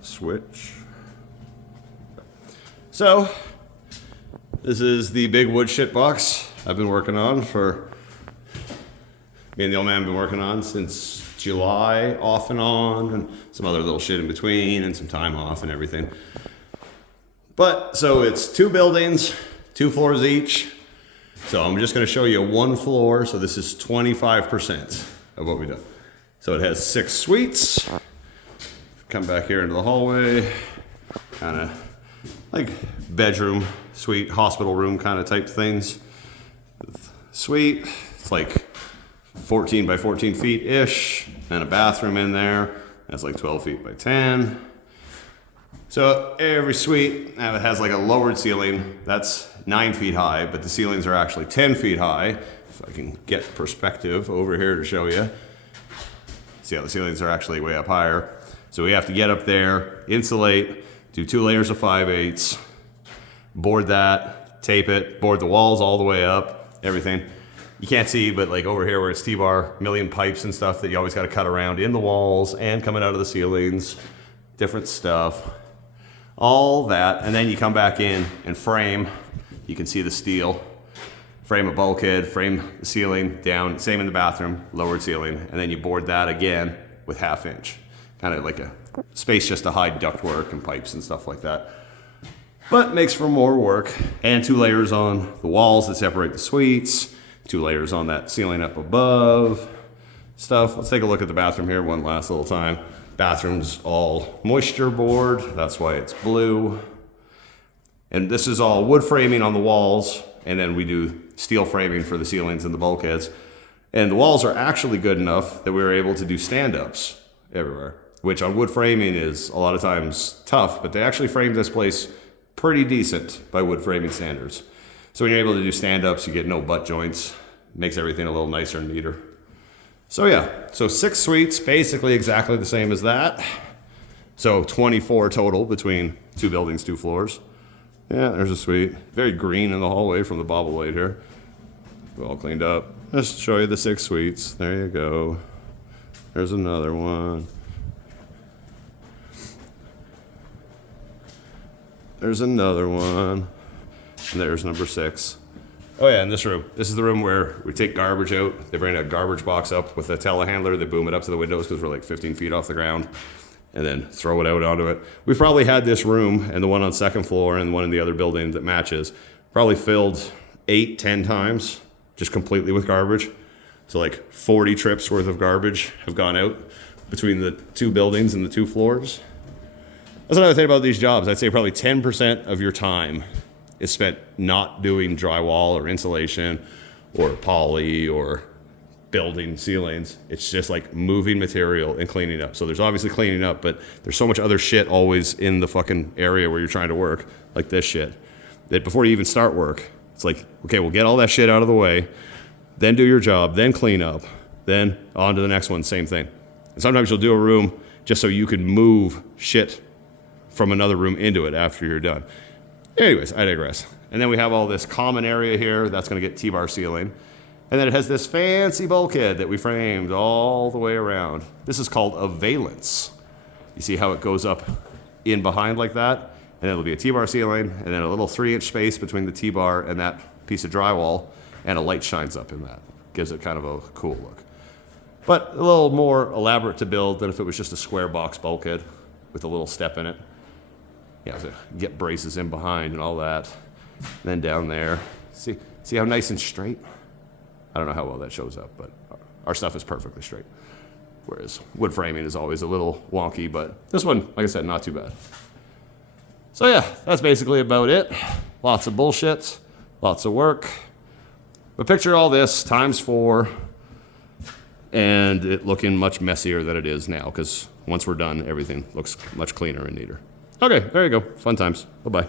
Switch. So, this is the big wood shit box I've been working on for, me and the old man have been working on since July, off and on, and some other little shit in between, and some time off and everything. But, so it's 2 buildings, 2 floors each. So I'm just gonna show you 1 floor, so this is 25% of what we do. So it has 6 suites. Come back here into the hallway, kind of like bedroom, suite, hospital room kind of type things. Suite, it's like 14 by 14 feet-ish, and a bathroom in there. That's like 12 feet by 10. So every suite has like a lowered ceiling. That's 9 feet high, but the ceilings are actually 10 feet high. If I can get perspective over here to show you. See how the ceilings are actually way up higher. So we have to get up there, insulate, do 2 layers of 5/8, board that, tape it, board the walls all the way up, everything. You can't see, but like over here where it's T-bar, million pipes and stuff that you always got to cut around in the walls and coming out of the ceilings, different stuff, all that. And then you come back in and frame. You can see the steel, frame a bulkhead, frame the ceiling down, same in the bathroom, lowered ceiling, and then you board that again with 1/2 inch. Kind of like a space just to hide ductwork and pipes and stuff like that. But makes for more work. And 2 layers on the walls that separate the suites, 2 layers on that ceiling up above, stuff. Let's take a look at the bathroom here one last little time. Bathroom's all moisture board, that's why it's blue. And this is all wood framing on the walls, and then we do steel framing for the ceilings and the bulkheads. And the walls are actually good enough that we were able to do stand-ups everywhere, which on wood framing is a lot of times tough, but they actually framed this place pretty decent by wood framing standards. So when you're able to do stand-ups, you get no butt joints, makes everything a little nicer and neater. So yeah, so 6 suites, basically exactly the same as that. So 24 total between 2 buildings, 2 floors. Yeah, there's a suite. Very green in the hallway from the bobbleblade here. All cleaned up. Just show you the 6 suites. There you go. There's another one. There's another one. And there's number 6. Oh yeah, in this room. This is the room where we take garbage out. They bring a garbage box up with a telehandler. They boom it up to the windows because we're like 15 feet off the ground. And then throw it out onto it. We've probably had this room and the one on 2nd floor and the one in the other building that matches probably filled 8, 10 times just completely with garbage. So like 40 trips worth of garbage have gone out between the 2 buildings and the 2 floors. That's another thing about these jobs. I'd say probably 10% of your time is spent not doing drywall or insulation or poly or building ceilings. It's just like moving material and cleaning up. So there's obviously cleaning up, but there's so much other shit always in the fucking area where you're trying to work, like this shit, that before you even start work, it's like, okay, we'll get all that shit out of the way, then do your job, then clean up, then on to the next one, same thing. And sometimes you'll do a room just so you can move shit from another room into it after you're done. Anyways, I digress. And then we have all this common area here, that's gonna get T-bar ceiling. And then it has this fancy bulkhead that we framed all the way around. This is called a valance. You see how it goes up in behind like that? And it'll be a T-bar ceiling, and then a little 3-inch space between the T-bar and that piece of drywall, and a light shines up in that. Gives it kind of a cool look. But a little more elaborate to build than if it was just a square box bulkhead with a little step in it. You have to get braces in behind and all that. And then down there, see how nice and straight? I don't know how well that shows up, but our stuff is perfectly straight. Whereas wood framing is always a little wonky, but this one, like I said, not too bad. So yeah, that's basically about it. Lots of bullshit, lots of work. But picture all this times 4 and it looking much messier than it is now, because once we're done, everything looks much cleaner and neater. Okay, there you go. Fun times. Bye-bye.